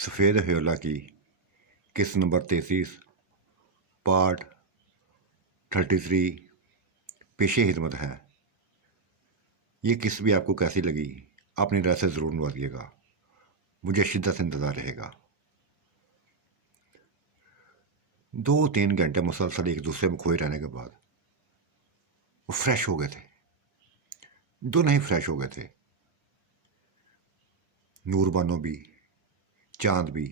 सफ़ेद ह्योला की किस्त नंबर 33 पार्ट 33 पेशे खिदमत है। ये किस्त भी आपको कैसी लगी अपनी राय से ज़रूर नवाजिएगा। मुझे शिद्दत से इंतज़ार रहेगा। 2-3 घंटे मुसलसल एक दूसरे में खोए रहने के बाद वो फ्रेश हो गए थे। दोनों ही फ्रेश हो गए थे, नूरबानो भी चांद भी।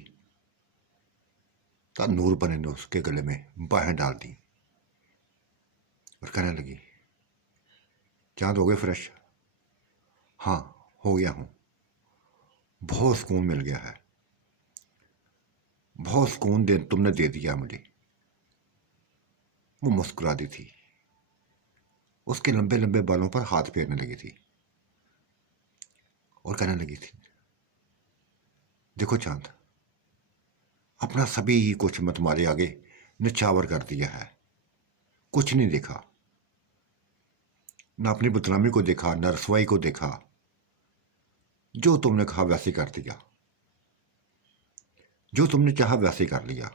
तब नूरबानो ने उसके गले में बाहें डाल दी और कहने लगी, चांद हो गए फ्रेश? हाँ, हो गया हूँ। बहुत सुकून मिल गया है, बहुत सुकून तुमने दे दिया मुझे। वो मुस्कुरा दी थी, उसके लंबे लंबे बालों पर हाथ फेरने लगी थी और कहने लगी थी, देखो चांद, अपना सभी कुछ मैं तुम्हारे आगे निछावर कर दिया है। कुछ नहीं देखा, न अपनी बदनामी को देखा, न रसवाई को देखा। जो तुमने कहा वैसे कर दिया, जो तुमने चाहा वैसे कर लिया।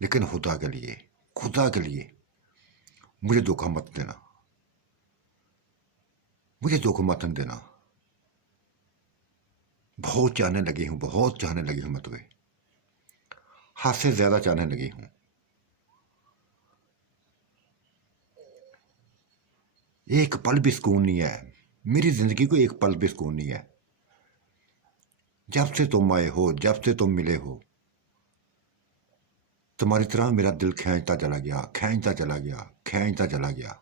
लेकिन खुदा के लिए, खुदा के लिए मुझे धोखा मत देना, मुझे धोखा मत देना। बहुत चाहने लगी हूं, बहुत चाहने लगी हूं मैं तुम्हें, हाथ से ज्यादा चाहने लगी हूं। एक पल भी सुकून नहीं है, मेरी जिंदगी को एक पल भी सुकून नहीं है। जब से तुम आए हो, जब से तुम मिले हो, तुम्हारी तरह मेरा दिल खींचता चला गया, खींचता चला गया, खींचता चला गया।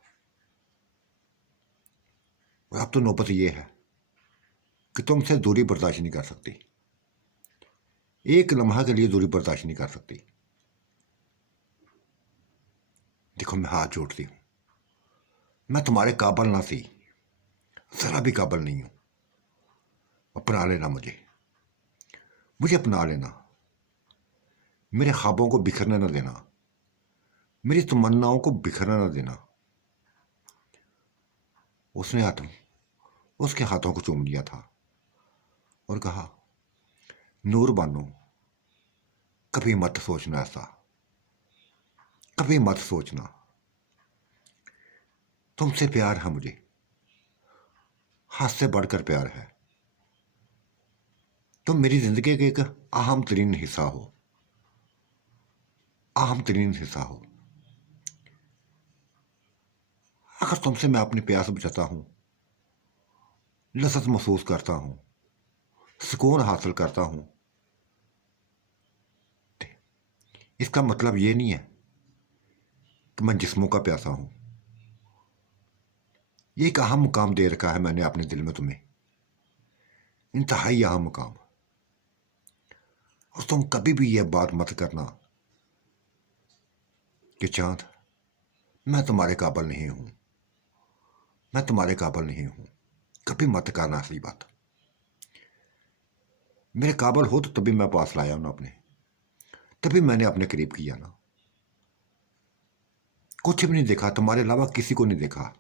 और अब तो नौबत यह है कि तुमसे दूरी बर्दाश्त नहीं कर सकती, एक लम्हा के लिए दूरी बर्दाश्त नहीं कर सकती। देखो, मैं हाथ जोड़ती हूं, मैं तुम्हारे काबिल ना थी, जरा भी काबिल नहीं हूं। अपना लेना मुझे, मुझे अपना लेना। मेरे ख्वाबों को बिखरने न देना, मेरी तमन्नाओं को बिखरने न देना। उसने उसके हाथों को चूम लिया था और कहा, नूर बानो, कभी मत सोचना ऐसा, कभी मत सोचना। तुमसे प्यार है मुझे, हाथ से बढ़कर प्यार है। तुम मेरी जिंदगी का एक अहम तरीन हिस्सा हो, अहम तरीन हिस्सा हो। अगर तुमसे मैं अपनी प्यास बुझाता हूं, लज़्ज़त महसूस करता हूं, सुकून हासिल करता हूं, इसका मतलब ये नहीं है कि मैं जिस्मों का प्यासा हूं। ये एक अहम मुकाम दे रखा है मैंने अपने दिल में तुम्हें, इंतहाई अहम मुकाम। और तुम कभी भी यह बात मत करना कि चांद, मैं तुम्हारे काबिल नहीं हूं, मैं तुम्हारे काबिल नहीं हूं। कभी मत करना असली बात। मेरे काबिल हो तो तभी मैं पास लाया ना अपने, तभी मैंने अपने करीब किया ना। कुछ भी नहीं देखा, तुम्हारे अलावा किसी को नहीं देखा,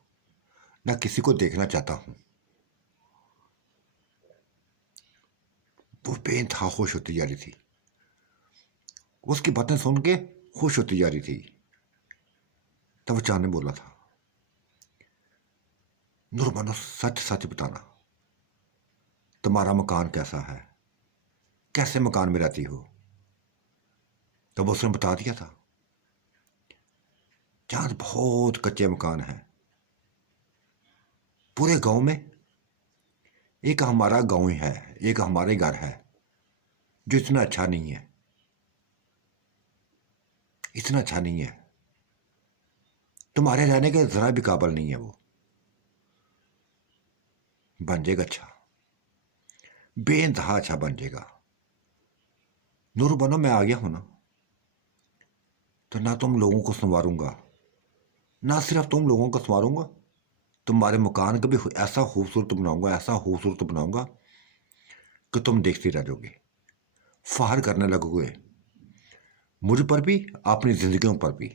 ना किसी को देखना चाहता हूं। वो बेइंतहा खुश होती जा रही थी, उसकी बातें सुन के खुश होती जा रही थी। तब चांद ने बोला था, नूरबानो, सच सच बताना, तुम्हारा मकान कैसा है, कैसे मकान में रहती हो? तब उसने बता दिया था, चांद, बहुत कच्चे मकान हैं पूरे गांव में। एक हमारा गांव ही है, एक हमारे घर है जो इतना अच्छा नहीं है, इतना अच्छा नहीं है। तुम्हारे रहने के जरा भी काबिल नहीं है वो। बन जाएगा अच्छा, बेइंतहा अच्छा बन जाएगा। नूर बनो, मैं आ गया हूं ना, तो ना तुम लोगों को संवारूंगा, ना सिर्फ तुम लोगों को संवारूंगा, तुम्हारे मकान को भी ऐसा खूबसूरत बनाऊंगा, ऐसा खूबसूरत बनाऊंगा कि तुम देखते रह जाओगे, फख्र करने लगोगे मुझ पर भी, अपनी जिंदगियों पर भी।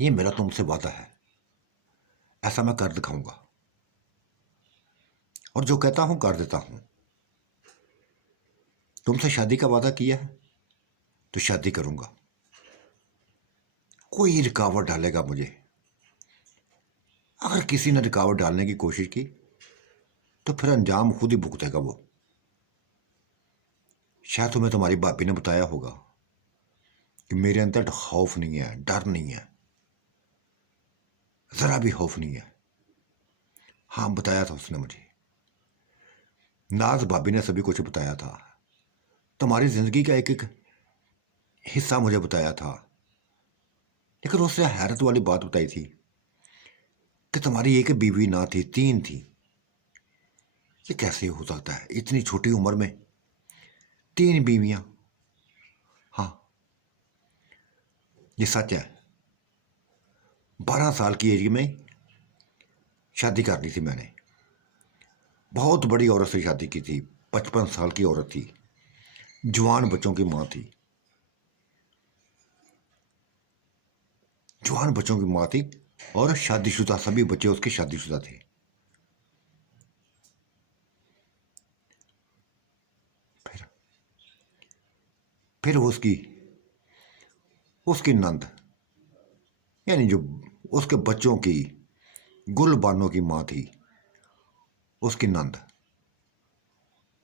ये मेरा तुमसे वादा है, ऐसा मैं कर दिखाऊंगा। और जो कहता हूं कर देता हूं। तुमसे शादी का वादा किया है तो शादी करूंगा। कोई रुकावट डालेगा मुझे, अगर किसी ने रुकावट डालने की कोशिश की तो फिर अंजाम खुद ही भुगतेगा वो। शायद तुम्हें तुम्हारी भाभी ने बताया होगा कि मेरे अंदर खौफ नहीं है, डर नहीं है, जरा भी खौफ नहीं है। हाँ, बताया था उसने मुझे। नाज भाभी ने सभी कुछ बताया था। तुम्हारी जिंदगी का एक एक हिस्सा मुझे बताया था। लेकिन उसने हैरत वाली बात बताई थी कि तुम्हारी एक बीवी ना थी, तीन थी। ये कैसे हो सकता है इतनी छोटी उम्र में तीन बीवियां? हाँ, ये सच है। 12 साल की एज में शादी कर ली थी मैंने। बहुत बड़ी औरत से शादी की थी। 55 साल की औरत थी, जवान बच्चों की माँ थी। जवान बच्चों की माँ थी और शादीशुदा, सभी बच्चे उसके शादीशुदा थे। फिर फिर उसकी उसकी नंद, यानी जो उसके बच्चों की गुलबानों की माँ थी, उसकी नंद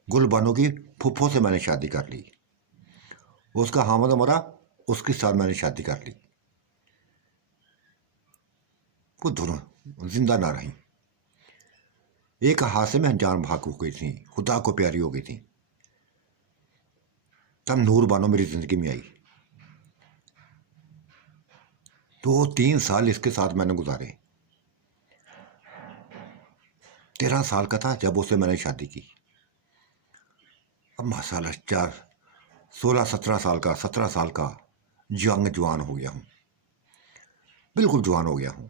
गुलबानों की फुफ्फो से मैंने शादी कर ली। उसका हामद मरा, उसके साथ मैंने शादी कर ली। वो दोनों जिंदा ना रही। एक हादसे में जान भाग हो गई थी, खुदा को प्यारी हो गई थी। तब नूर बानो मेरी जिंदगी में आई। 2-3 साल इसके साथ मैंने गुजारे। 13 साल का था जब उससे मैंने शादी की। अब माशाल्लाह 16-17 साल का, 17 साल का यंग जवान हो गया हूं, बिल्कुल जवान हो गया हूं।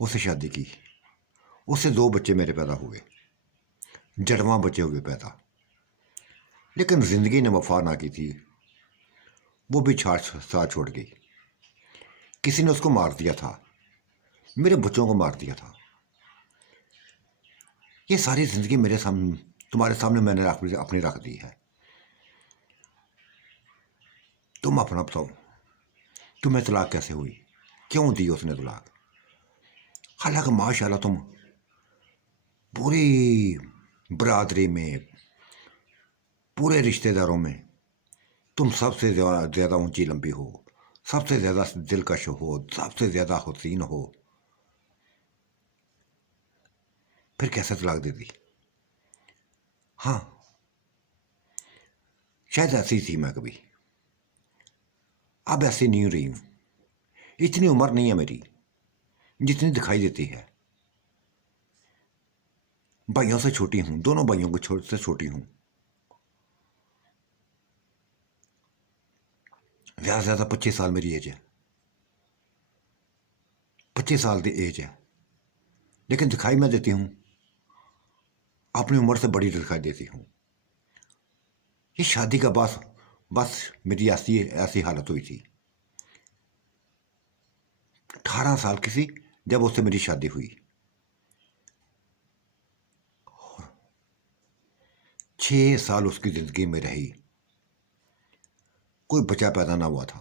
उससे शादी की, उससे 2 बच्चे मेरे पैदा हुए, जड़वां बच्चे हुए पैदा। लेकिन जिंदगी ने वफा ना की थी, वो भी साथ छोड़ गई। किसी ने उसको मार दिया था, मेरे बच्चों को मार दिया था। ये सारी जिंदगी मेरे सामने, तुम्हारे सामने मैंने अपनी रख दी है। तुम अपना बताओ, तुम्हें तलाक कैसे हुई, क्यों दी उसने तलाक? हालांकि माशाल्लाह तुम पूरी बरादरी में, पूरे रिश्तेदारों में तुम सबसे ज्यादा ऊंची लंबी हो, सबसे ज्यादा दिलकश हो, सबसे ज्यादा हसीन हो, फिर कैसे तलाक दे दी? हाँ, शायद ऐसी थी मैं कभी, अब ऐसी नहीं रही हूं। इतनी उम्र नहीं है मेरी जितनी दिखाई देती है। भाइयों से छोटी हूं, दोनों भाइयों को से छोटी हूं। ज्यादा से ज्यादा 25 साल मेरी एज है, 25 साल की एज है। लेकिन दिखाई मैं देती हूं अपनी उम्र से बड़ी दिखाई देती हूं। ये शादी का बस बस मेरी ऐसी ऐसी हालत हुई थी। 18 साल की थी जब उससे मेरी शादी हुई। 6 साल उसकी जिंदगी में रही, कोई बच्चा पैदा ना हुआ था।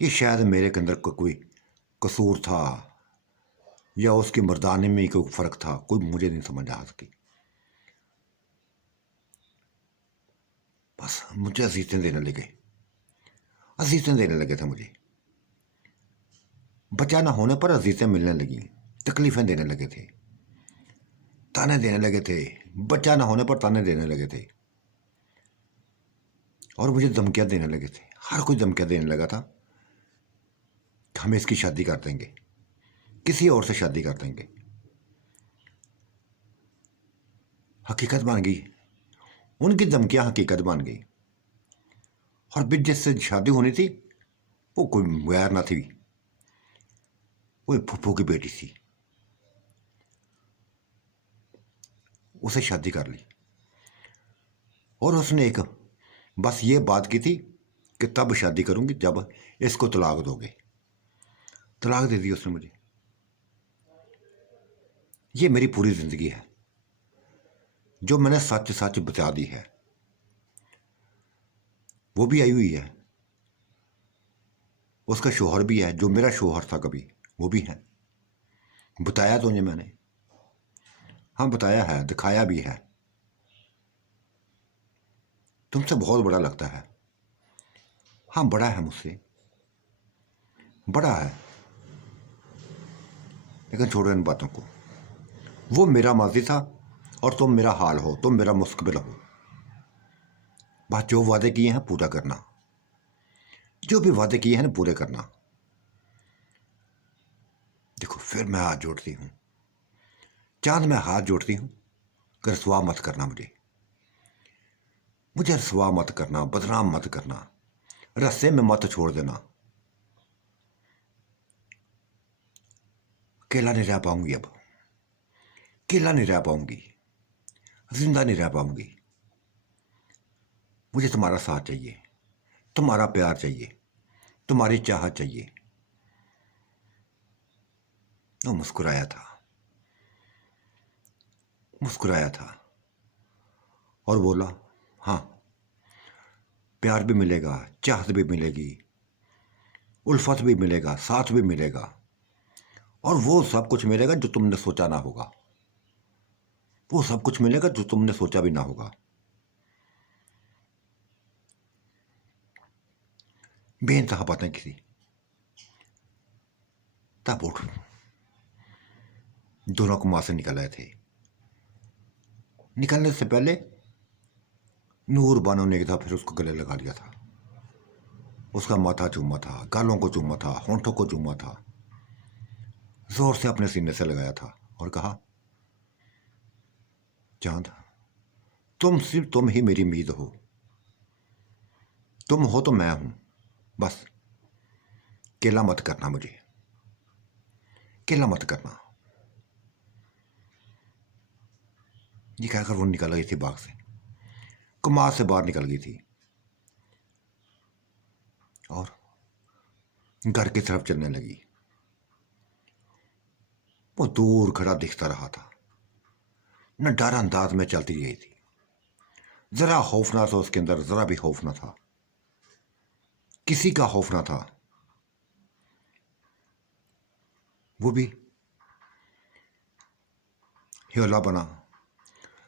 ये शायद मेरे के अंदर कोई कसूर था या उसकी मर्दाने में कोई फर्क था, कोई मुझे नहीं समझ आ सकी। बस मुझे अजीतें देने लगे, अजीतें देने लगे थे मुझे। बच्चा ना होने पर अजीतें मिलने लगी, तकलीफें देने लगे थे, ताने देने लगे थे। बच्चा ना होने पर ताने देने लगे थे और मुझे धमकियां देने लगे थे। हर कोई धमकियां देने लगा था, हम इसकी शादी कर देंगे, किसी और से शादी कर देंगे। हकीकत बन गई, उनकी धमकियां हकीकत बन गई। और फिर जिससे शादी होनी थी वो कोई गैर ना थी, वो फुफ्फू की बेटी थी। उसे शादी कर ली और उसने एक बस ये बात की थी कि तब शादी करूंगी जब इसको तलाक दोगे। तलाक दे दी उसने मुझे। ये मेरी पूरी जिंदगी है जो मैंने सच सच बता दी है। वो भी आई हुई है, उसका शोहर भी है जो मेरा शोहर था कभी, वो भी है। बताया तो मैंने, हाँ बताया है, दिखाया भी है। तुमसे बहुत बड़ा लगता है, हाँ बड़ा है, मुझसे बड़ा है, लेकिन छोड़ो इन बातों को। वो मेरा माजी था और तुम मेरा हाल हो, तुम मेरा मुस्तकबिल हो। बस जो वादे किए हैं पूरा करना, जो भी वादे किए हैं ना पूरे करना। देखो फिर मैं हाथ जोड़ती हूँ, चांद में हाथ जोड़ती हूँ कि रसवा मत करना मुझे, मुझे रसवा मत करना, बदनाम मत करना, रास्ते में मत छोड़ देना। अकेला नहीं रह पाऊंगी, अब अकेला नहीं रह पाऊंगी, जिंदा नहीं रह पाऊंगी। मुझे तुम्हारा साथ चाहिए, तुम्हारा प्यार चाहिए, तुम्हारी चाहत चाहिए। वो मुस्कुराया था, मुस्कुराया था और बोला, हाँ प्यार भी मिलेगा, चाहत भी मिलेगी, उल्फत भी मिलेगा, साथ भी मिलेगा, और वो सब कुछ मिलेगा जो तुमने सोचा ना होगा। वो सब कुछ मिलेगा जो तुमने सोचा भी ना होगा। बेइंतहा बातें किसी, तब उठ। दोनों को मां से निकल आए थे। निकलने से पहले नूर बानो ने एक दफा फिर उसको गले लगा लिया था। उसका माथा चूमा था, गालों को चूमा था, होंठों को चूमा था, जोर से अपने सीने से लगाया था और कहा, चांद तुम सिर्फ तुम ही मेरी उम्मीद हो, तुम हो तो मैं हूं, बस केला मत करना मुझे, केला मत करना। ये कहकर वो निकल गई थी बाग से, कुमार से बाहर निकल गई थी और घर की तरफ चलने लगी। वो दूर खड़ा दिखता रहा था, न डर अंदाज में चलती गई थी। जरा खौफ ना था उसके अंदर, जरा भी खौफ ना था, किसी का खौफ ना था। वो भी ह्योला बना,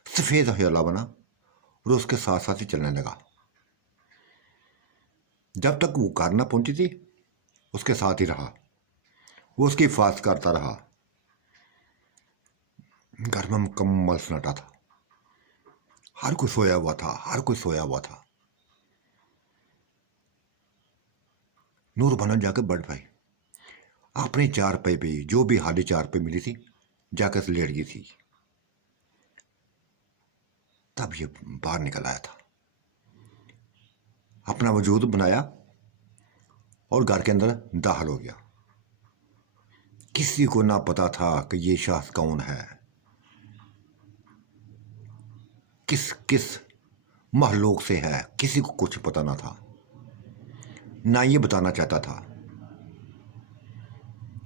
सफेद ह्योला बना और उसके साथ साथ ही चलने लगा। जब तक वो घर ना पहुंची थी उसके साथ ही रहा, वो उसकी हिफाजत करता रहा। घर में मुकम्मल सन्नाटा था, हर कोई सोया हुआ था, हर कोई सोया हुआ था। नूर बनो जाकर बढ़ भाई अपनी चारपाई पे, जो भी हाली चारपाई मिली थी, जाकर से लेट गई थी। तब ये बाहर निकल आया था, अपना वजूद बनाया और घर के अंदर दाखिल हो गया। किसी को ना पता था कि ये शख्स कौन है, किस किस महलूक से है, किसी को कुछ पता ना था, ना ये बताना चाहता था,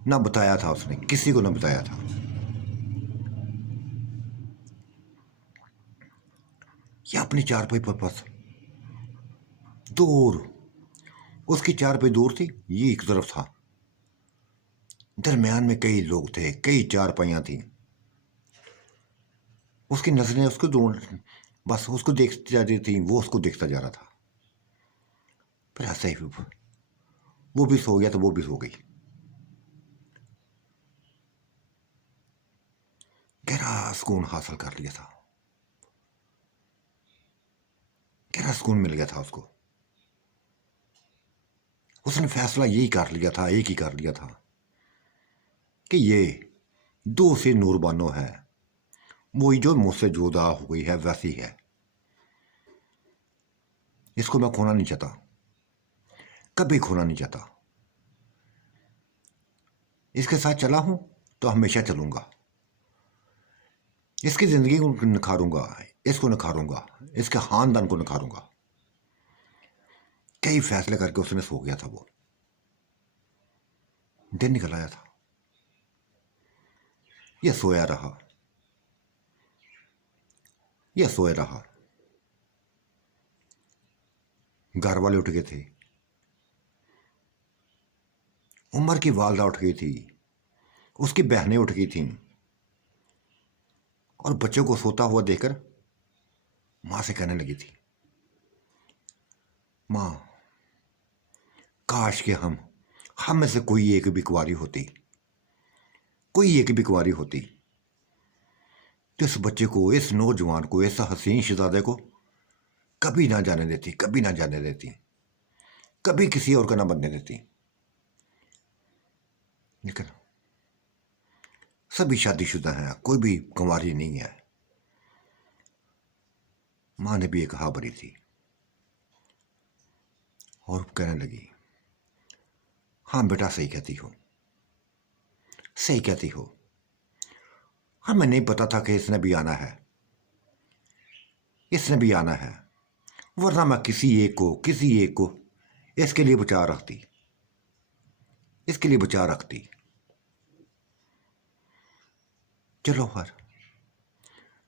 ना बताया था उसने, किसी को ना बताया था। ये अपनी चारपाई पर बस दूर, उसकी चारपाई दूर थी, ये एक तरफ था, दरमियान में कई लोग थे, कई चारपाइयां थी। उसकी नजरें उसको ढूंढ, बस उसको देखती जा रही थी, वो उसको देखता जा रहा था। फिर ऐसा ही वो भी सो गया तो वो भी सो गई। गहरा सुकून हासिल कर लिया था, गहरा सुकून मिल गया था उसको। उसने फैसला यही कर लिया था, एक ही कर लिया था कि ये दो से नूरबानो है, वही जो मुझसे जुदा हो गई है वैसी है, इसको मैं खोना नहीं चाहता, कभी खोना नहीं चाहता। इसके साथ चला हूं तो हमेशा चलूंगा, इसकी जिंदगी को निखारूंगा, इसको निखारूंगा, इसके खानदान को निखारूंगा। कई फैसले करके उसने सो गया था। वो दिन निकल आया था, ये सोया रहा, यह सोए रहा। घर वाले उठ गए थे, उमर की वालदा उठ गई थी, उसकी बहनें उठ गई थीं और बच्चों को सोता हुआ देखकर मां से कहने लगी थी, मां, काश के हम में से कोई एक भी कुंवारी होती, कोई एक भी कुंवारी होती तो इस बच्चे को, इस नौजवान को, इस हसीन शहजादे को कभी ना जाने देती, कभी ना जाने देती, कभी किसी और का ना बनने देती। लेकिन सभी शादीशुदा हैं, कोई भी कुंवारी नहीं है। मां ने भी एक हा भरी थी और कहने लगी, हाँ बेटा, सही कहती हो, सही कहती हो। हमें नहीं पता था कि इसने भी आना है, इसने भी आना है, वरना मैं किसी एक को इसके लिए बचा रखती, इसके लिए बचा रखती। चलो हर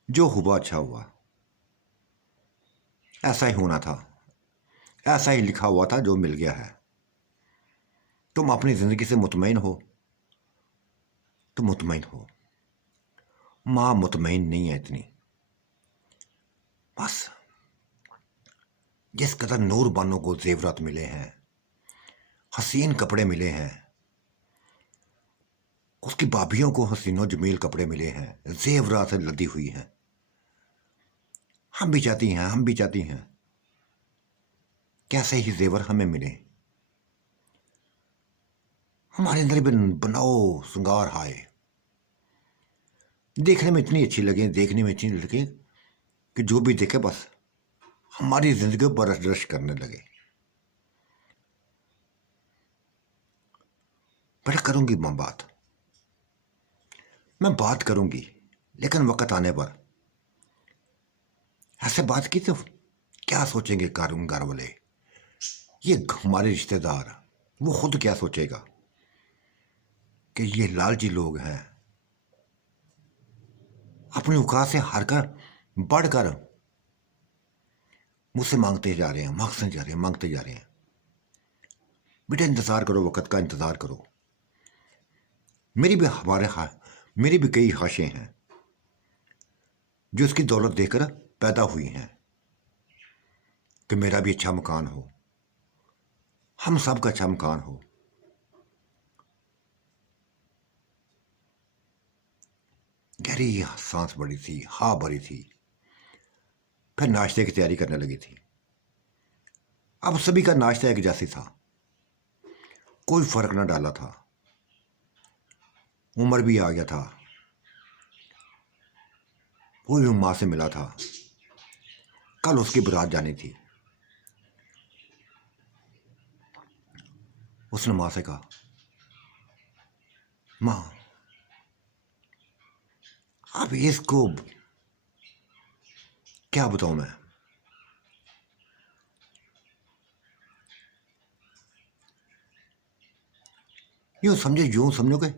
जो हुआ अच्छा हुआ, ऐसा ही होना था, ऐसा ही लिखा हुआ था, जो मिल गया है। तुम अपनी जिंदगी से मुतमईन हो तो मुतमईन हो। मां मुतमईन नहीं है इतनी। बस जिस कदर नूर बानो को जेवरात मिले हैं, हसीन कपड़े मिले हैं, उसकी भाभियों को हसीनो जमील कपड़े मिले हैं, जेवरात से लदी हुई हैं, हम भी चाहती हैं, हम भी चाहती हैं कैसे ही जेवर हमें मिले, हमारे अंदर भी बनाओ श्रृंगार हाय, देखने में इतनी अच्छी लगे, देखने में इतनी लगे कि जो भी देखे बस हमारी जिंदगी पर रश रश करने लगे। बड़ा करूंगी मैं बात, मैं बात करूंगी, लेकिन वक्त आने पर ऐसे बात की तो क्या सोचेंगे घर वाले, ये हमारे रिश्तेदार, वो खुद क्या सोचेगा कि ये लालची लोग हैं, अपनी औकात से हारकर बढ़कर मुझसे मांगते जा रहे हैं, मांगते जा रहे हैं, मांगते जा रहे हैं। बेटा इंतजार करो, वक्त का इंतजार करो। मेरी भी कई ख्वाहिशें हैं जो इसकी दौलत देकर पैदा हुई हैं कि मेरा भी अच्छा मकान हो, हम सब का अच्छा मकान हो। गहरी सांस बड़ी थी, हा भरी थी, फिर नाश्ते की तैयारी करने लगी थी। अब सभी का नाश्ता एक जैसी था, कोई फर्क ना डाला था। उमर भी आ गया था, वो भी मां से मिला था, कल उसकी बारात जानी थी। उसने मां से कहा, मां, अब इसको क्या बताऊं मैं, यूं समझो कि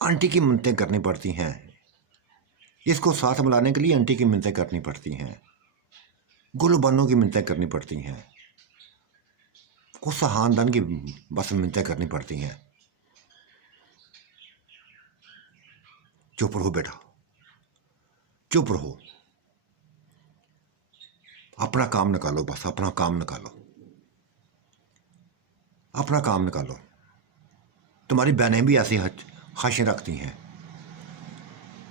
आंटी की मिन्नतें करनी पड़ती हैं, इसको साथ मिलाने के लिए आंटी की मिन्नतें करनी पड़ती हैं, गुलू बानों की मिन्नतें करनी पड़ती हैं, उस खानदान की बस मिन्नतें करनी पड़ती हैं। चुप रहो बेटा, चुप रहो, अपना काम निकालो, बस अपना काम निकालो, अपना काम निकालो। तुम्हारी बहनें भी ऐसी ख्वाहिशें रखती हैं।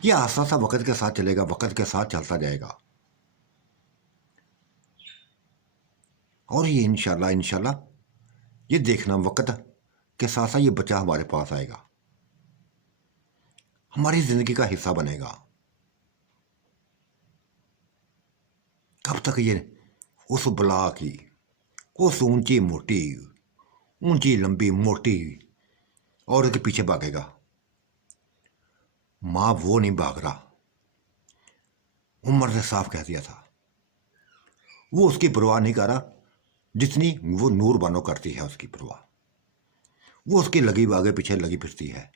यह आस्ता सा वक्त के साथ चलेगा, वक्त के साथ चलता जाएगा, और ये इंशाल्लाह इंशाल्लाह ये देखना, वक्त के साथ साथ ये बच्चा हमारे पास आएगा, हमारी जिंदगी का हिस्सा बनेगा। कब तक ये उस बला की, उस ऊंची लंबी मोटी औरत के पीछे भागेगा? मां वो नहीं भाग रहा, उमर ने साफ कह दिया था, वो उसकी परवाह नहीं कर रहा जितनी वो नूर बानो करती है उसकी परवाह। वो उसकी लगी आगे पीछे लगी फिरती है,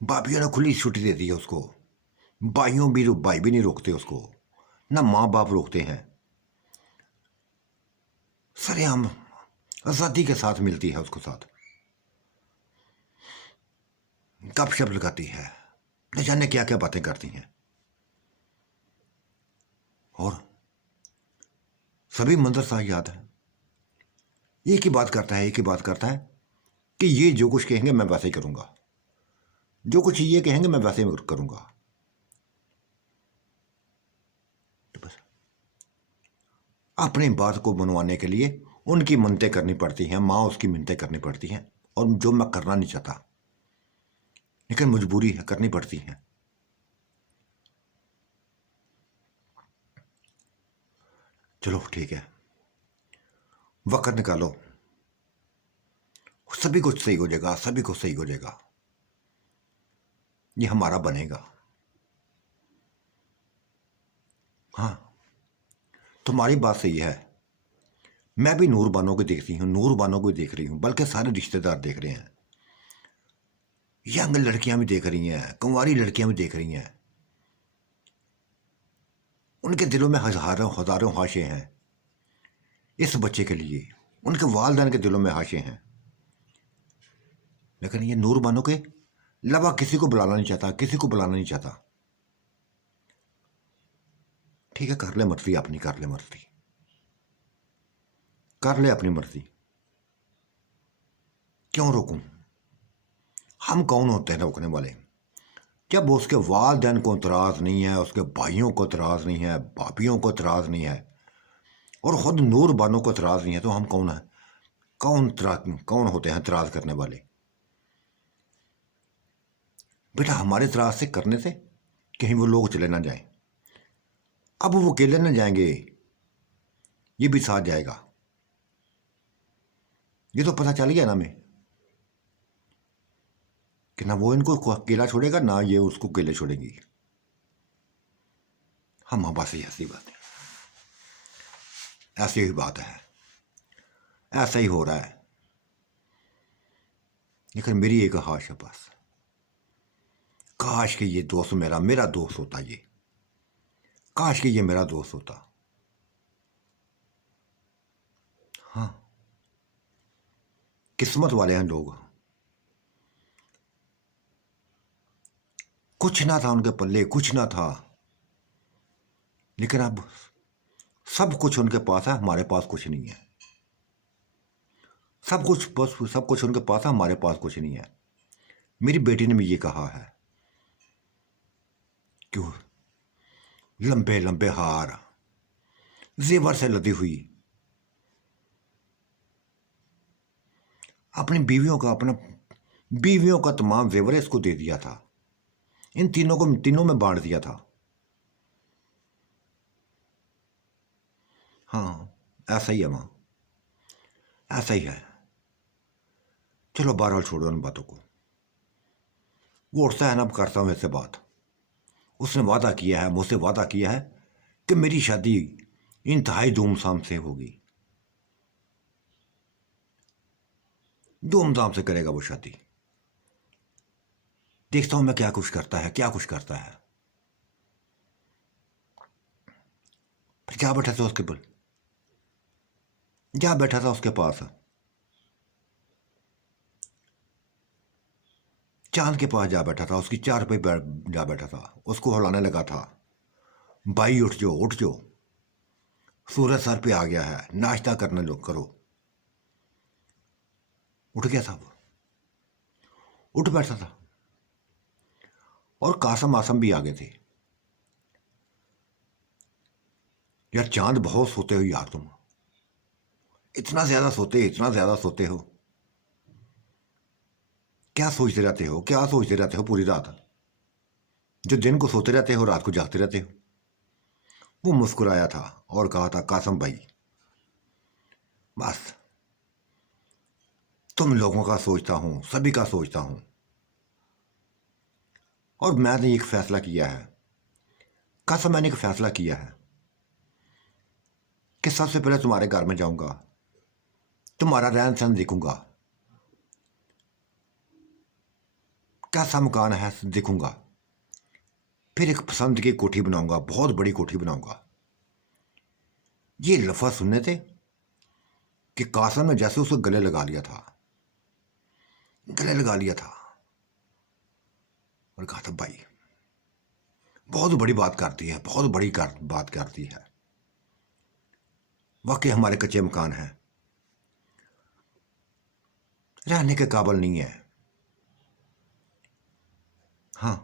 भाभियों ने खुली छुट्टी दे दी है उसको भाइयों भी, भाई भी नहीं रोकते उसको, ना माँ बाप रोकते हैं। सरेआम आज़ादी के साथ मिलती है उसको साथ, गपशप लगाती है, न जाने क्या क्या बातें करती हैं। और सभी मंजर सा याद है। एक ही बात करता है, एक ही बात करता है कि ये जो कुछ कहेंगे मैं वैसे ही करूंगा, जो कुछ ये कहेंगे मैं वैसे ही करूंगा। तो बस अपनी बात को मनवाने के लिए उनकी मिन्नतें करनी पड़ती हैं, माँ उसकी मिन्नतें करनी पड़ती हैं, और जो मैं करना नहीं चाहता लेकिन मजबूरी है, करनी पड़ती है। चलो ठीक है, वक्त निकालो, सभी कुछ सही हो जाएगा, सभी कुछ सही हो जाएगा, ये हमारा बनेगा। हाँ, तुम्हारी बात सही है। मैं भी नूर बानो को देखती हूँ, नूर बानो को देख रही हूँ, बल्कि सारे रिश्तेदार देख रहे हैं, यंग लड़कियां भी देख रही हैं, कुंवारी लड़कियां भी देख रही हैं। उनके दिलों में हजारों हजारों हाशे हैं इस बच्चे के लिए, उनके वालदैन के दिलों में हाशे हैं। लेकिन ये नूर बानो के लवा किसी को बुलाना नहीं चाहता, किसी को बुलाना नहीं चाहता। ठीक है, कर ले मर्जी अपनी, कर ले मर्जी, कर ले अपनी मर्जी, क्यों रोकूं? हम कौन होते हैं रोकने वाले? जब उसके वालदैन को इतराज़ नहीं है, उसके भाइयों को इतराज़ नहीं है, भाभियों को इतराज़ नहीं है, और खुद नूर बानो को इतराज़ नहीं है, तो हम कौन है? कौन होते हैं इतराज़ करने वाले? बेटा, हमारे इतराज़ से करने से कहीं वो लोग चले ना जाएं। अब वो अकेले ना जाएंगे, ये भी साथ जाएगा। ये तो पता चल गया ना हमें कि ना वो इनको अकेला छोड़ेगा, ना ये उसको अकेले छोड़ेंगी। हम बस ही ऐसी बात है, ऐसी ही बात है, ऐसा ही हो रहा है। लेकिन मेरी एक ख्वाहिश है बस, काश कि ये दोस्त मेरा मेरा दोस्त होता, ये काश कि ये मेरा दोस्त होता। हाँ, किस्मत वाले हैं लोग। कुछ ना था उनके पल्ले, कुछ ना था, लेकिन अब सब कुछ उनके पास है, हमारे पास कुछ नहीं है। सब कुछ बस, सब कुछ उनके पास है, हमारे पास कुछ नहीं है। मेरी बेटी ने भी ये कहा है कि लंबे लंबे हार, जेवर से लदी हुई, अपनी बीवियों का, अपना बीवियों का तमाम जेवर इसको दे दिया था, इन तीनों को, तीनों में बांट दिया था। हाँ, ऐसा ही है माँ, ऐसा ही है। चलो बहरहाल छोड़ो उन बातों को। वो उठता है ना, अब करता हूँ इससे बात। उसने वादा किया है, मुझसे वादा किया है कि मेरी शादी इंतहाई धूमधाम से होगी, धूमधाम से करेगा वो शादी। देखता हूं मैं क्या कुछ करता है, क्या कुछ करता है। फिर जा बैठा था उसके पर, जा बैठा था उसके पास, चांद के पास जा बैठा था, उसकी चार पे जा बैठा था, उसको हलाने लगा था, भाई उठ जाओ उठ जाओ, सूरज सर पे आ गया है, नाश्ता करने लो करो। उठ गया था वो, उठ बैठा था, और कासम आसम भी आ गए थे। यार चांद बहुत सोते हो यार तुम, इतना ज्यादा सोते, इतना ज्यादा सोते हो, क्या सोचते रहते हो, क्या सोचते रहते हो पूरी रात? जो दिन को सोते रहते हो, रात को जागते रहते हो। वो मुस्कुराया था और कहा था, कासम भाई बस तुम लोगों का सोचता हूं, सभी का सोचता हूं, और मैंने एक फैसला किया है, कासम मैंने एक फैसला किया है कि सबसे पहले तुम्हारे घर में जाऊंगा, तुम्हारा रहन सहन देखूंगा, कैसा मकान है देखूंगा, फिर एक पसंद की कोठी बनाऊंगा, बहुत बड़ी कोठी बनाऊंगा। ये लफा सुनने थे कि कासम ने जैसे उसे गले लगा लिया था, गले लगा लिया था और कहा था भाई बहुत बड़ी बात करती है, बहुत बड़ी बात करती है। वाकई हमारे कच्चे मकान हैं, रहने के काबिल नहीं है। हाँ,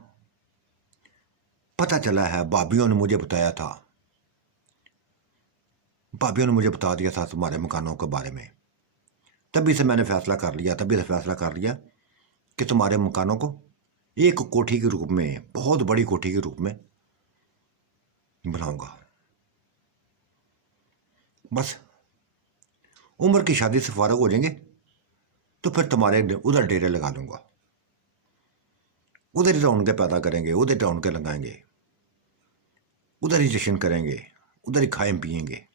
पता चला है, भाभीियों ने मुझे बताया था, भाभीियों ने मुझे बता दिया था तुम्हारे मकानों के बारे में। तभी से मैंने फैसला कर लिया, तभी से फैसला कर लिया कि तुम्हारे मकानों को एक कोठी के रूप में, बहुत बड़ी कोठी के रूप में बनाऊंगा। बस उम्र की शादी से फारग हो जाएंगे तो फिर तुम्हारे उधर डेरे लगा लूंगा, उधर ही रौनकें पैदा करेंगे, उधर रौनकें लगाएंगे, उधर ही जश्न करेंगे, उधर ही खाएं पिएंगे,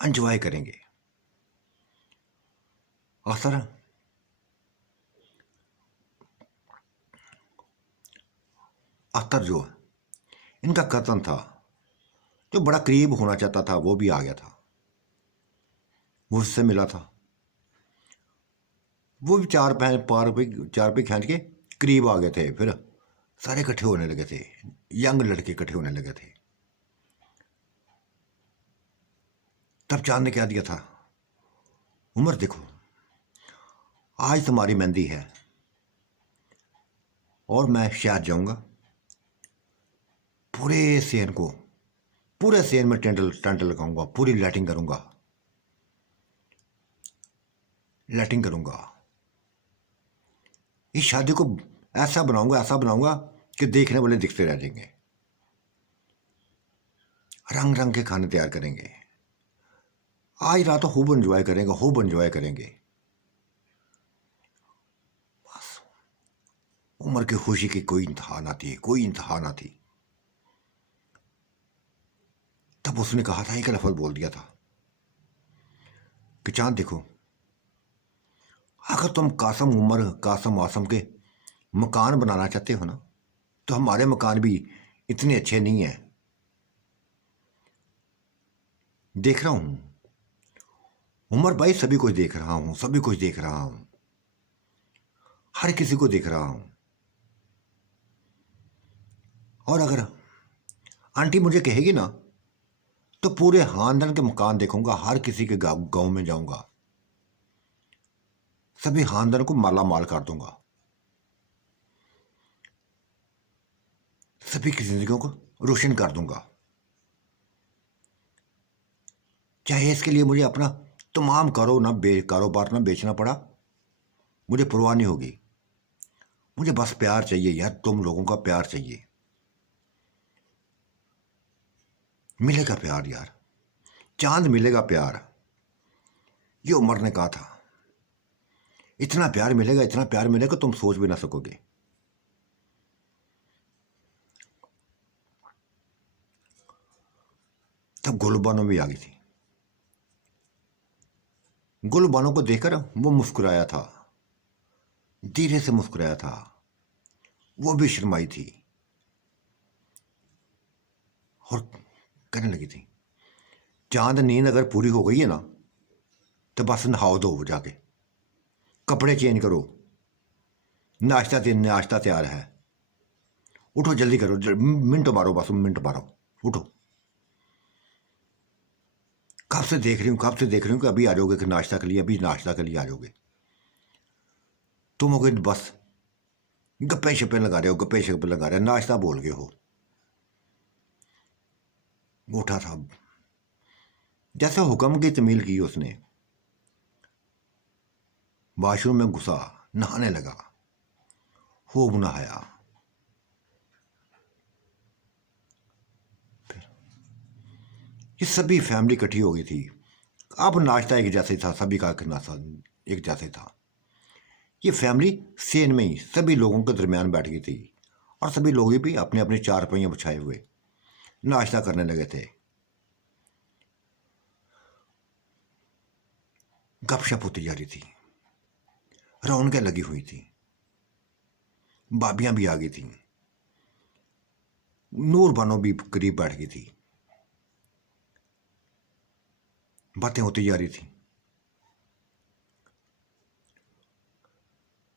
एंजॉय करेंगे। आसर अख्तर जो है, इनका कथन था, जो बड़ा करीब होना चाहता था वो भी आ गया था, वो उससे मिला था। वो भी चार पे खींच के करीब आ गए थे। फिर सारे इकट्ठे होने लगे थे, यंग लड़के इकट्ठे होने लगे थे। तब चांद ने क्या दिया था, उम्र देखो, आज तुम्हारी मेहंदी है और मैं शहर जाऊंगा, पूरे सेन को, पूरे सेन में टेंट लगाऊंगा, पूरी लाइटिंग करूंगा, लाइटिंग करूंगा। इस शादी को ऐसा बनाऊंगा, ऐसा बनाऊंगा कि देखने वाले दिखते रह जाएंगे। रंग रंग के खाने तैयार करेंगे, आज रात तो खूब एंजॉय करेंगे, खूब एंजॉय करेंगे। बस उम्र की खुशी की कोई इंतहा ना थी, कोई इंतहा ना थी। तब उसने कहा था, एक लफ्ज बोल दिया था कि चांद देखो, अगर तुम कासम उमर, कासम आसम के मकान बनाना चाहते हो ना, तो हमारे मकान भी इतने अच्छे नहीं हैं। देख रहा हूं उमर भाई, सभी कुछ देख रहा हूं, सभी कुछ देख रहा हूं, हर किसी को देख रहा हूं। और अगर आंटी मुझे कहेगी ना, तो पूरे खानदान के मकान देखूंगा, हर किसी के गांव में जाऊंगा, सभी खानदान को माला माल कर दूंगा, सभी की जिंदगियों को रोशन कर दूंगा। चाहे इसके लिए मुझे अपना तमाम कारोबार ना बेचना पड़ा, मुझे परवाह नहीं होगी। मुझे बस प्यार चाहिए यार, तुम लोगों का प्यार चाहिए। मिलेगा प्यार यार, चांद मिलेगा प्यार। ये उमर ने कहा था, इतना प्यार मिलेगा, इतना प्यार मिलेगा तुम सोच भी ना सकोगे। तब गुलबानो भी आ गई थी। गुलबानो को देखकर वो मुस्कुराया था, धीरे से मुस्कुराया था, वो भी शर्माई थी और कहने लगी थी, चांद नींद अगर पूरी हो गई है ना, तो बस नहाओ धो जाके, कपड़े चेंज करो, नाश्ता तैयार है, उठो जल्दी करो, मिनट मारो, बस मिनट मारो, उठो। कब से देख रही हूँ, कब से देख रही हूँ कि अभी आ जाओगे, कि नाश्ता के लिए, अभी नाश्ता के लिए आ जाओगे। तुम हो गए बस गप्पे शप्पे लगा रहे हो, गप्पे शप्पे लगा रहे हो, नाश्ता बोल गए हो। उठा था, जैसे हुक्म की तमील की उसने, वाशरूम में घुसा, नहाने लगा, खूब नहाया। ये सभी फैमिली इकट्ठी हो गई थी। अब नाश्ता एक जैसे था, सभी का नाश्ता एक जैसे था। ये फैमिली सेन में ही सभी लोगों के दरमियान बैठ गई थी और सभी लोग भी अपने अपने चार पहिए बिछाए हुए नाश्ता करने लगे थे। गपशप होती जा रही थी, रौनकें लगी हुई थी, भाभियां भी आ गई थी। नूर बानो भी करीब बैठ गई थी। बातें होती जा रही थी।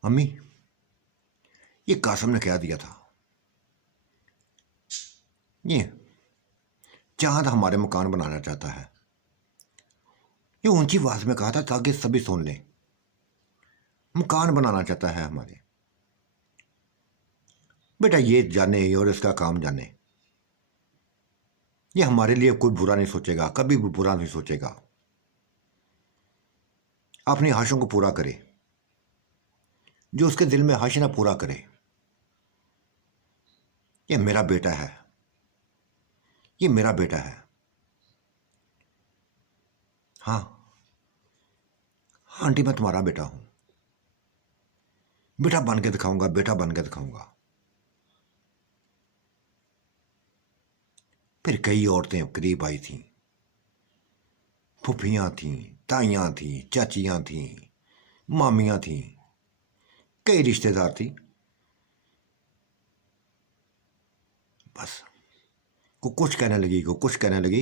अम्मी, ये कासम ने क्या दिया था? ये चांद हमारे मकान बनाना चाहता है। ये ऊंची आवाज में कहा था ताकि सभी सुन लें। मकान बनाना चाहता है हमारे। बेटा ये जाने और इसका काम जाने, ये हमारे लिए कोई बुरा नहीं सोचेगा, कभी भी बुरा नहीं सोचेगा। अपनी ख्वाहिशों को पूरा करे, जो उसके दिल में ख्वाहिश ना पूरा करे। ये मेरा बेटा है, ये मेरा बेटा है। हाँ आंटी, मैं तुम्हारा बेटा हूं। बेटा बन के दिखाऊंगा, बेटा बन के दिखाऊंगा। फिर कई औरतें करीब आई थीं। फुफियां थीं, ताइयां थीं, चाचियां थीं, मामियां थीं, कई रिश्तेदार थी। बस को कुछ कहने लगी, को कुछ कहने लगी।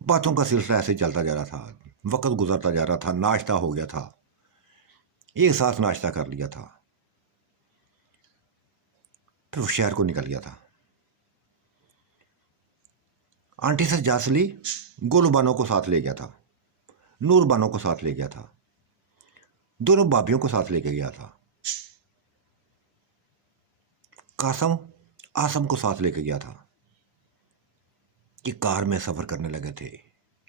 बातों का सिलसिला ऐसे चलता जा रहा था। वक्त गुजरता जा रहा था। नाश्ता हो गया था, एक साथ नाश्ता कर लिया था। फिर वो शहर को निकल गया था। आंटी से इजाजत ली, गोलू बानो को साथ ले गया था, नूर बानो को साथ ले गया था, दोनों भाभीियों को साथ लेके गया था, कासम आसम को साथ लेके गया था। कि कार में सफर करने लगे थे,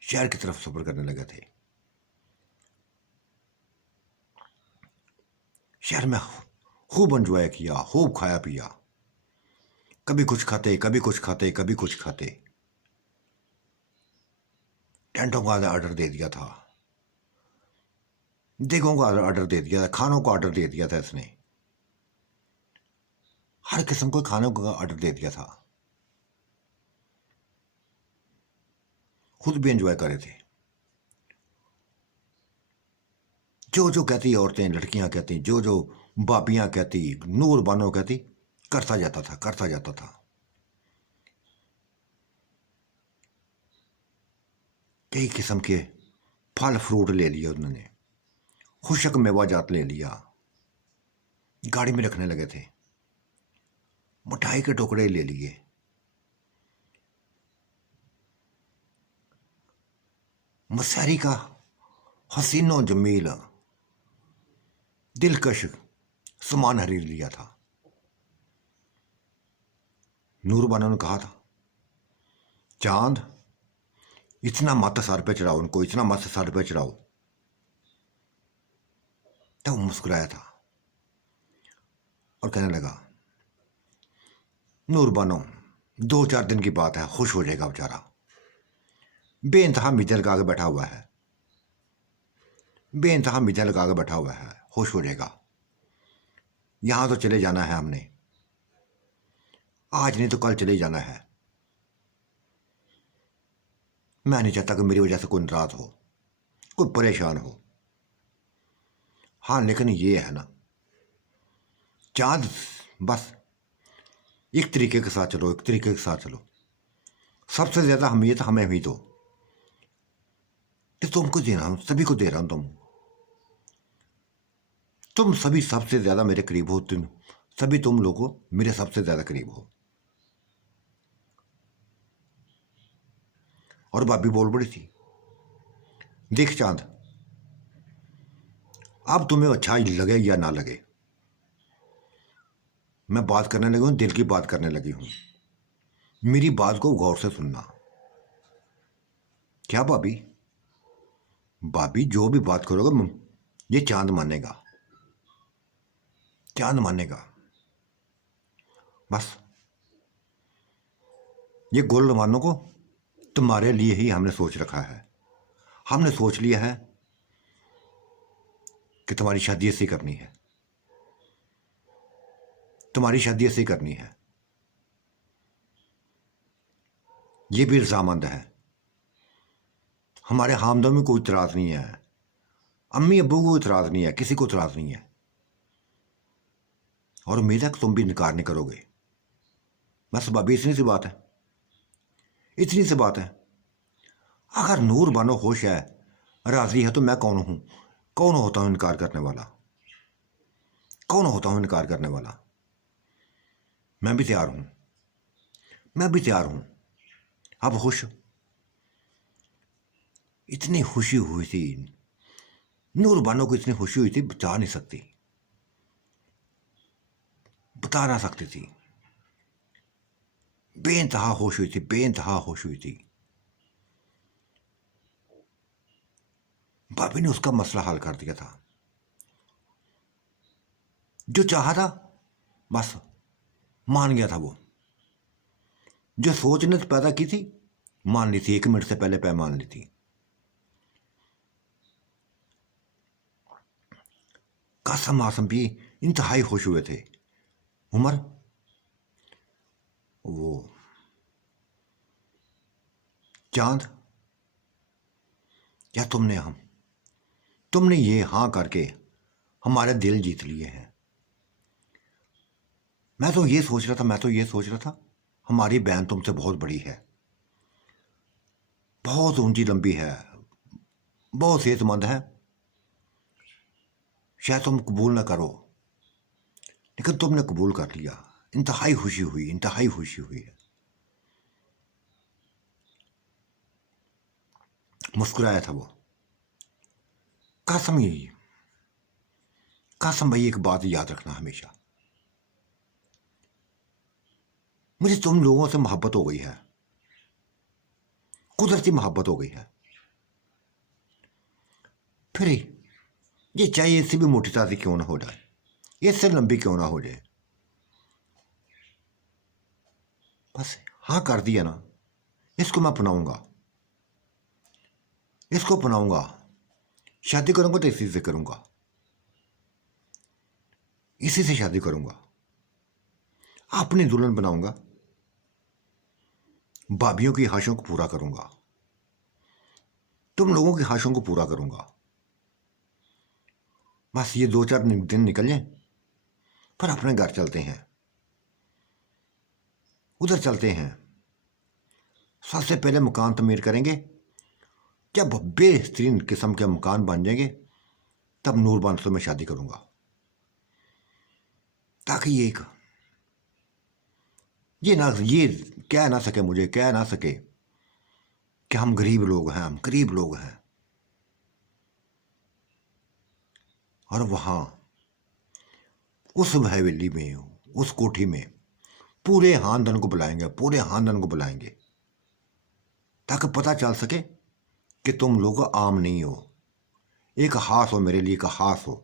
शहर की तरफ सफर करने लगे थे। शहर में खूब एंजॉय किया, खूब खाया पिया। कभी कुछ खाते, कभी कुछ खाते, कभी कुछ खाते। टेंटों का ऑर्डर दे दिया था, देगों का ऑर्डर दे दिया था, खानों का ऑर्डर दे दिया था। इसने हर किस्म को खानों का ऑर्डर दे दिया था। खुद भी एंजॉय कर रहे थे। जो जो कहती औरतें, लड़कियां कहती, जो जो बापियां कहती, नूर बानो कहती, करता जाता था, करता जाता था। कई किस्म के फल फ्रूट ले लिए उन्होंने, खुशक मेवाजात ले लिया, गाड़ी में रखने लगे थे। मिठाई के टुकड़े ले लिए। मसारी का हसीनो जमील दिलकश सामान खरीद लिया था। नूर बानो ने कहा था, चांद इतना मत सर पे चढ़ाओ, उनको इतना मत सर पे चढ़ाओ। तब वो मुस्कुराया था और कहने लगा, नूर बानो 2-4 दिन की बात है, खुश हो जाएगा बेचारा। बेइंतहा मीठे लगा के बैठा हुआ है, बेइंतहा मीठे लगा के बैठा हुआ है, खुश हो जाएगा। यहां तो चले जाना है हमने, आज नहीं तो कल चले जाना है। मैं नहीं चाहता कि मेरी वजह से कोई नाराज हो, कोई परेशान हो। हाँ लेकिन ये है ना चांद, बस एक तरीके के साथ चलो, एक तरीके के साथ चलो। सबसे ज्यादा अहमियत हमें भी दो। कि तुमको दे रहा हूं, सभी को दे रहा हूं। तुम सभी सबसे ज्यादा मेरे करीब हो। तुम सभी, तुम लोगों मेरे सबसे ज्यादा करीब हो। और भाभी बोल पड़ी थी, देख चांद, अब तुम्हें अच्छा लगे या ना लगे, मैं बात करने लगी हूं, दिल की बात करने लगी हूं। मेरी बात को गौर से सुनना। क्या भाभी? भाभी जो भी बात करोगे ये चांद मानेगा, चांद मानेगा। बस ये गोल्ड मानो को तुम्हारे लिए ही हमने सोच रखा है। हमने सोच लिया है कि तुम्हारी शादी ऐसी करनी है, तुम्हारी शादी ऐसी करनी है। ये भी रजामंद है। हमारे हामदों में कोई इतराज नहीं है, अम्मी अब्बू को इतराज नहीं है, किसी को इतराज नहीं है। और उम्मीद है कि तुम भी इनकार नहीं करोगे। बस भाभी इतनी सी बात है, इतनी सी बात है। अगर नूर बानो होश है, राजी है, तो मैं कौन हूं? कौन होता हूं इनकार करने वाला? कौन होता हूं इनकार करने वाला? मैं भी तैयार हूं, मैं भी तैयार हूं। अब खुश, इतनी खुशी हुई थी नूर बानो को, इतनी खुशी हुई थी बता नहीं सकती, बता ना सकती थी। बेइंतहा खुश हुई थी, बेइंतहा खुश हुई थी। भाभी ने उसका मसला हल कर दिया था, जो चाहा था बस मान गया था वो। जो सोच ने पैदा की थी मान ली थी, 1 मिनट से पहले मान ली थी। कासम आसम भी इंतहाई खुश हुए थे। उमर, वो चांद, या तुमने ये हाँ करके हमारे दिल जीत लिए हैं। मैं तो ये सोच रहा था हमारी बहन तुमसे बहुत बड़ी है, बहुत ऊंची लंबी है, बहुत सेहतमंद है। शायद तुम कबूल ना करो, लेकिन तुमने कबूल कर लिया। इंतहाई खुशी हुई, इंतहाई खुशी हुई है। मुस्कुराया था वो। कासम, यही कासम भाई, एक बात याद रखना हमेशा, मुझे तुम लोगों से मोहब्बत हो गई है, कुदरती मोहब्बत हो गई है। फिर ये चाहे इससे भी मोटी ताजी क्यों ना हो जाए, इससे लंबी क्यों ना हो जाए, बस हाँ कर दिया ना, इसको मैं अपनाऊंगा, इसको अपनाऊंगा। शादी करूंगा तो इसी से करूंगा, इसी से शादी करूंगा। अपनी दुल्हन बनाऊंगा, भाभीियों की ख्वाहिशों को पूरा करूंगा, तुम लोगों की ख्वाहिशों को पूरा करूंगा। बस ये 2-4 दिन निकल जाए, फिर अपने घर चलते हैं, उधर चलते हैं। सबसे पहले मकान तमीर करेंगे। जब बेहतरीन किस्म के मकान बन जाएंगे तब नूरबान से मैं शादी करूंगा, ताकि ये कह ना सके, मुझे कह ना सके कि हम गरीब लोग हैं, हम गरीब लोग हैं। और वहां उस हवेली में, उस कोठी में पूरे खानदान को बुलाएंगे, पूरे खानदान को बुलाएंगे, ताकि पता चल सके कि तुम लोग आम नहीं हो, एक खास हो, मेरे लिए एक खास हो।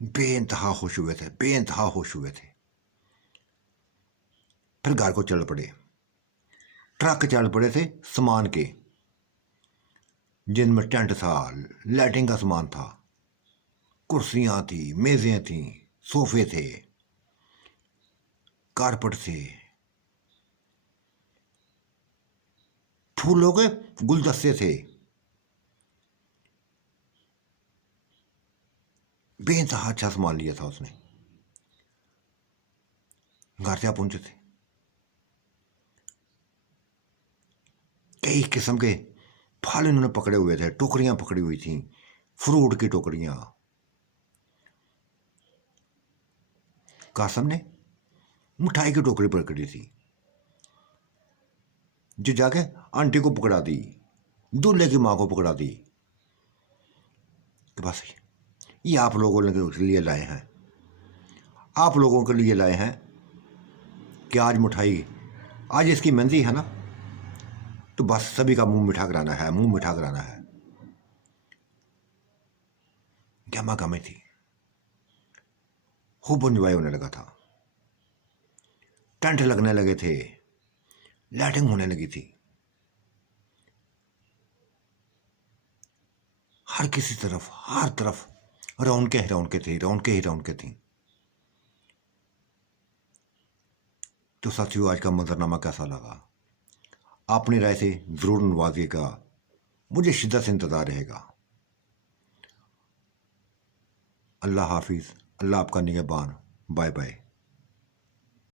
बेइंतहा खुश हुए थे, बेइंतहा खुश हुए थे। फिर घर को चल पड़े, ट्रक चल पड़े थे सामान के, जिनमें टेंट था, लाइटिंग का सामान था, कुर्सियां थी, मेजें थी, सोफे थे, कारपेट थे, फूलों के गुलदस्ते थे। बेइंतहा अच्छा सामान लिया था उसने। घर से पहुंचे थे, कई किस्म के फल इन्होंने पकड़े हुए थे, टोकरियां पकड़ी हुई थी, फ्रूट की टोकरियां। कासम ने मिठाई की टोकरी पकड़ी थी, जो जाके आंटी को पकड़ा दी, दूल्हे की माँ को पकड़ा दी कि बस ये आप लोगों के लिए लाए हैं, आप लोगों के लिए लाए हैं कि आज मिठाई, आज इसकी मेहंदी है ना, तो बस सभी का मुंह मीठा कराना है, मुंह मीठा कराना है। गमा गमी थी, खूब एंजॉय होने लगा था, टेंट लगने लगे थे, लाइटिंग होने लगी थी। हर किसी तरफ, हर तरफ रौनकें थी, रौनकें ही रौनकें थी। तो साथियों, आज का मंजरनामा कैसा लगा? अपनी राय से जरूर नवाजिएगा, मुझे शिद्दत से इंतजार रहेगा। अल्लाह हाफिज, अल्लाह आपका निगहबान। Bye bye.